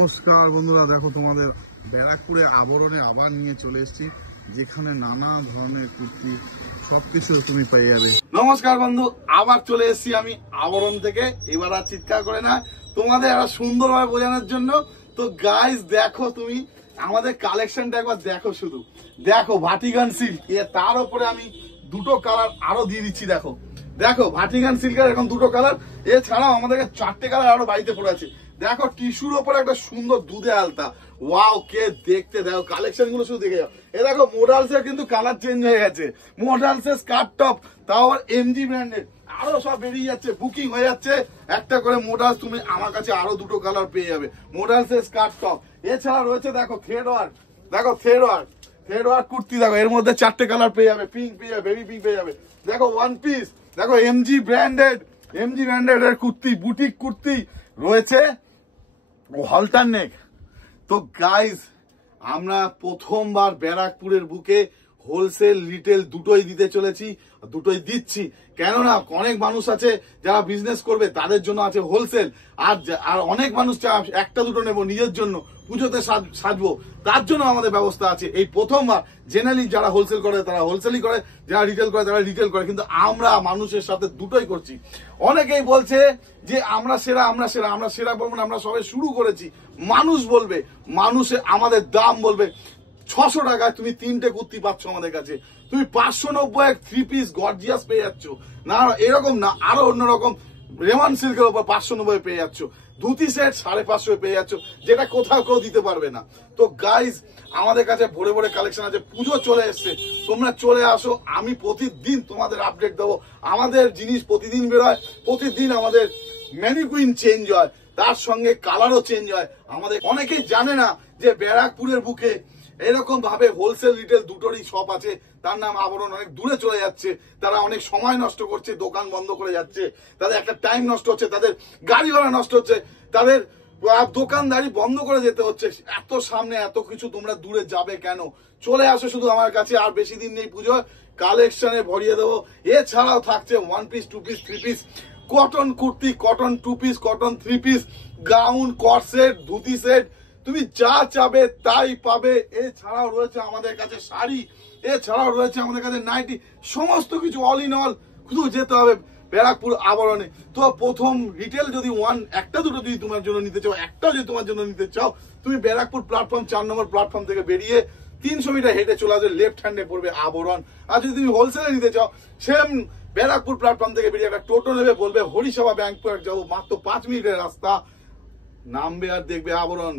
নমস্কার বন্ধুরা, দেখো তোমাদের ব্যারাকপুরে আবরণে আবার নিয়ে চলে এসেছি, যেখানে নানা ধরনের কুর্তি সবকিছু তুমি পেয়ে যাবে। নমস্কার বন্ধু, আবার চলে এসেছি আমি আবরণ থেকে। এবার আর চিৎকার করে না, তোমাদের আরো সুন্দরভাবে বোঝানোর জন্য। তো গাইস দেখো, তুমি আমাদের কালেকশনটা একবার দেখো, শুধু দেখো ভাটিগান সিল্ক, তার উপরে আমি দুটো কালার আরো দিয়ে দিচ্ছি। দেখো দেখো ভাটিগান সিল্কের এখন দুটো কালার, এছাড়াও আমাদেরকে চারটে কালার আরো বাড়িতে পড়ে আছে। দেখো টিস্যুর ওপরে একটা সুন্দর দুধে আলতা, ওয়াও কে দেখতে। দেখো কালেকশন গুলো শুধু দেখে যাও। এ দেখো মোডালস এর কিন্তু কালার চেঞ্জ হয়ে গেছে, মোডালস এর স্কার্ট টপ, তাও আবার এমজি ব্র্যান্ডের, আরো সব বেরিয়ে যাচ্ছে, বুকিং হয়ে যাচ্ছে একটা করে মোডালস। তুমি আমার কাছে আরো দুটো কালার পেয়ে যাবে মোডালস এর স্কার্ট টপ। এছাড়া রয়েছে দেখো থ্রেড ওয়ার্ক, দেখো থ্রেড ওয়ার্ক কুর্তি, দেখো এর মধ্যে চারটে কালার পেয়ে যাবে, পিঙ্ক পেয়ে যাবে, বেবি পিঙ্ক পেয়ে যাবে। দেখো ওয়ান পিস, দেখো এমজি ব্র্যান্ডেড এর কুর্তি, বুটিক কুর্তি রয়েছে, হলটার নেক। তো গাইজ আমরা প্রথমবার ব্যারাকপুরের বুকে হোলসেল রিটেল দুটোই দিতে চলেছি, দুটোই দিচ্ছি। কেননা অনেক মানুষ আছে যারা বিজনেস করবে, তাদের জন্য আছে হোলসেল, আর অনেক মানুষ একটা দুটো নেবো নিজের জন্য, পুজোতে সাজবো, তার জন্য আমাদের ব্যবস্থা আছে। এই প্রথমবার জেনারেলি যারা হোলসেল করে তারা হোলসেলই করে, যারা রিটেল করে তারা রিটেল করে, কিন্তু আমরা মানুষের সাথে দুটোই করছি। অনেকেই বলছে যে আমরা সেরা, আমরা সেরা বলবো না, আমরা সবাই শুরু করেছি। মানুষ বলবে, মানুষে আমাদের দাম বলবে। 600 টাকায় তুমি 3টে কুর্তি পাচ্ছ আমাদের কাছে, তুমি 590 থ্রি পিস গর্জিয়াস পেয়ে যাচ্ছ। না এরকম না, আরো অন্যরকম রেমন সিল্কের উপর 590 পেয়ে যাচ্ছ, ধুতি সেট 550 পেয়ে যাচ্ছ, যেটা কোথাও কেউ দিতে পারবে না। তো গাইজ আমাদের কাছে ভরে ভরে কালেকশন আছে, পুজো চলে এসছে, তোমরা চলে আসো। আমি প্রতিদিন তোমাদের আপডেট দেবো, আমাদের জিনিস প্রতিদিন বেরোয়, প্রতিদিন আমাদের ম্যানিকুইন চেঞ্জ হয়, তার সঙ্গে কালারও চেঞ্জ হয়। আমাদের অনেকেই জানে না যে ব্যারাকপুরের বুকে এরকম ভাবে হোলসেল রিটেল দুটোরই শপ আছে, তার নাম আবরণ। অনেক দূরে চলে যাচ্ছে, তারা অনেক সময় নষ্ট করছে, দোকান বন্ধ করে যাচ্ছে, তাদের একটা টাইম নষ্ট হচ্ছে, তাদের গাড়ি ভাড়া নষ্ট হচ্ছে, তাদের দোকানদারি বন্ধ করে যেতে হচ্ছে। এত সামনে এত কিছু, তোমরা দূরে যাবে কেন? চলে আসো শুধু আমার কাছে, আর বেশি দিন নেই পুজো, কালেকশনে ভরিয়ে দেবো। এছাড়াও থাকছে one piece, two piece, three piece, cotton kurti, cotton two piece, cotton three piece, gown, কট সেট, ধুতি সেট, তুমি যা চাবে তাই পাবে। এছাড়াও রয়েছে আমাদের কাছে শাড়ি, এছাড়াও রয়েছে আমাদের কাছে নাইটি, সমস্ত কিছু অল ইন অল। শুধু যেতে হবে ব্যারাকপুর আবরণে। তো প্রথম রিটেল যদি একটা দুটো যদি তোমার জন্য নিতে চাও, একটাও যদি তোমার জন্য নিতে চাও, তুমি ব্যারাকপুর প্ল্যাটফর্ম 4 নম্বর প্ল্যাটফর্ম থেকে বেরিয়ে 300 মিটার হেঁটে চলে আসবে, লেফট হ্যান্ডে পড়বে আবরণ। আর যদি তুমি হোলসেলে নিতে চাও, সেম ব্যারাকপুর প্ল্যাটফর্ম থেকে বেরিয়ে একটা টোটো নেবে, বলবে হরিসভা ব্যাংক পার্ক যাবো, মাত্র 5 মিনিটের রাস্তা, নামবে আর দেখবে আবরণ।